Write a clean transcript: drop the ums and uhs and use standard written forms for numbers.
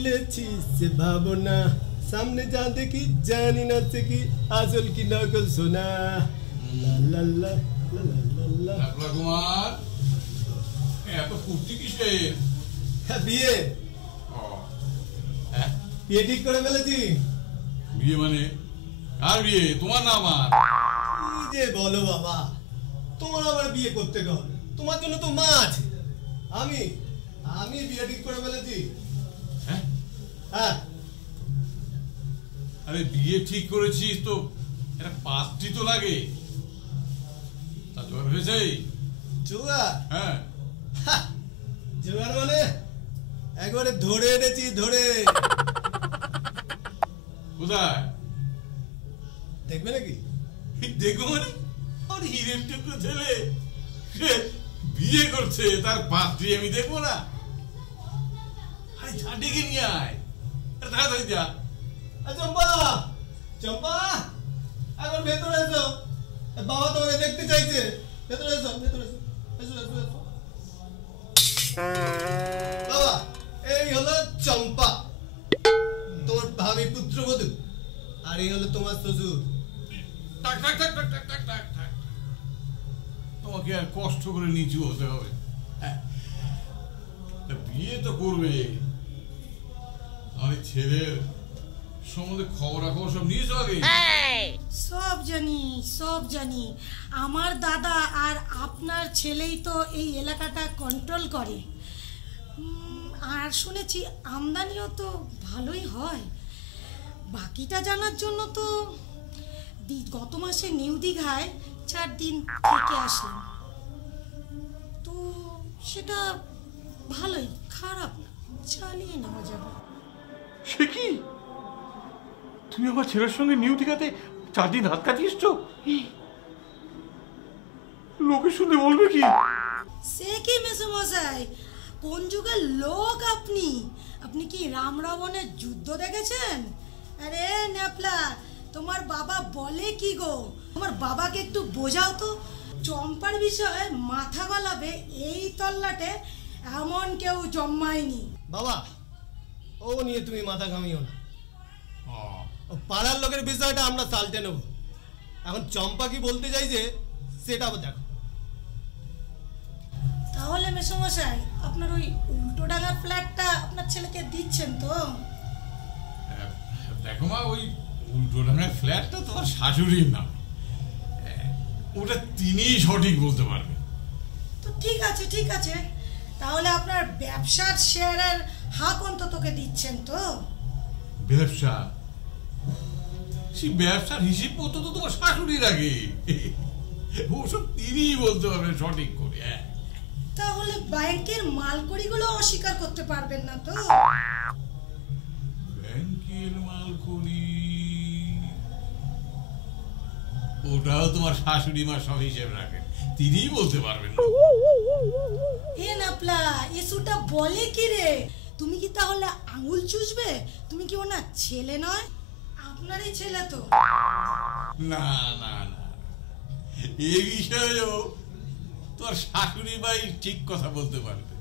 খুলেছিস সে ভাবনা, সামনে যা দেখি জানি না সে কি আসল কি নকল সোনা। লা লা লা লা লা লা। একলা কুমার, এত ফুর্তি কিসের? বিয়ে বিয়ে ঠিক করে ফেলেছি। বিয়ে মানে? আর বিয়ে, তোমার না আমার? কি যে বলো বাবা, তোমার আবার বিয়ে করতে হবে? তোমার জন্য তো মা আছে। আমি আমি বিয়ে ঠিক করে ফেলেছি। হ্যাঁ, আরে বিয়ে ঠিক করেছিস তো একটা পাত্রী তো লাগে, তা জোর হয়েছে? জোগাড়? হ্যাঁ। জোগাড় মানে একবারে ধরে এনেছি, ধরে। কোথায় দেখবে নাকি? দেখবো মানে? আর হিরের টুকরো ছেলে, সে বিয়ে করছে, তার পাত্রী আমি দেখবো না? আরে যা ডেকে নিয়ে আয়, তাড়াতাড়ি যা। চম্পা, চম্পা, এখন ভেতরে এসো, বাবা তোমাকে দেখতে চাইছে। ভেতরে এসো, ভেতরে এসো, এসো এসো এসো। বাবা, এই হলো চম্পা, তোমার ভাবি পুত্রবধূ, আর এই হলো তোমার শ্বশুর। টাক টাক টাক টাক টাক টাক টাক টাক। তোমাকে আর কষ্ট করে নিচু হতে হবে? বিয়ে তো করবে, আমার ছেলের সম্বন্ধে খবরাখবর সব নিয়েছো আগে? সব জানি, সব জানি। আমার দাদা আর আপনার ছেলেই তো এই এলাকাটা কন্ট্রোল করে। আর শুনেছি আমদানিও তো ভালোই হয়। বাকিটা জানার জন্য তো গত মাসে নিউ দীঘায় 4 দিন থেকে আসলাম। তো সেটা ভালোই, খারাপ না, চালিয়ে নেওয়া যাবে। সে কি, তুমি আমার ছেলের সঙ্গে নিউ দীঘাতে 4 দিন হাত কাটিয়েছ? লোকে শুনে বলবে কি? সে কি মেসোমশাই, কোন যুগের লোক আপনি? আপনি কি রাম রাবণের যুদ্ধ দেখেছেন? আরে ন্যাপলা, তোমার বাবা বলে কি গো? তোমার বাবাকে একটু বোঝাও তো, চম্পার বিষয়ে মাথা গলাবে এই তল্লাটে এমন কেউ জন্মায়নি। বাবা, ও নিয়ে তুমি মাথা ঘামিও না। ও পাড়ার লোকের বিষয়টা আমরা সালটে নেব। এখন চম্পা কি বলতে চাইছে সেটা দেখো। তাহলে মেসোমশাই, আপনার ওই উল্টো ডাঙার ফ্ল্যাটটা আপনার ছেলেকে দিচ্ছেন তো? দেখো মা, ওই উল্টো ডাঙার ফ্ল্যাটটা তোমার শাশুড়ির নাম, ওটা তিনিই সঠিক বলতে পারবে। তো ঠিক আছে, ঠিক আছে, তাহলে আপনার ব্যবসার শেয়ারের হাফ অন্ততকে দিচ্ছেন তো? ব্যবসা? সেই ব্যবসার হিসেব পত্র তো তোমার শাশুড়ির আগে, ওসব তিনিই বলতে পারবেন সঠিক করে। তাহলে ব্যাংকের মালকড়িগুলো অস্বীকার করতে পারবেন না তো? ব্যাংকের মালকড়ি ওটাও তোমার শাশুড়ি মা সব হিসেব রাখেন, তিনিই বলতে পারবেন না। এ নাপলা, ইসুটা বলে কি রে? তুমি কি তাহলে আঙুল চুষবে? তুমি কি ওনার ছেলে নয়? আপনারই ছেলে তো। না না না, এই বিষয়েও তোর শাশুড়ি ভাই ঠিক কথা বলতে পারবে।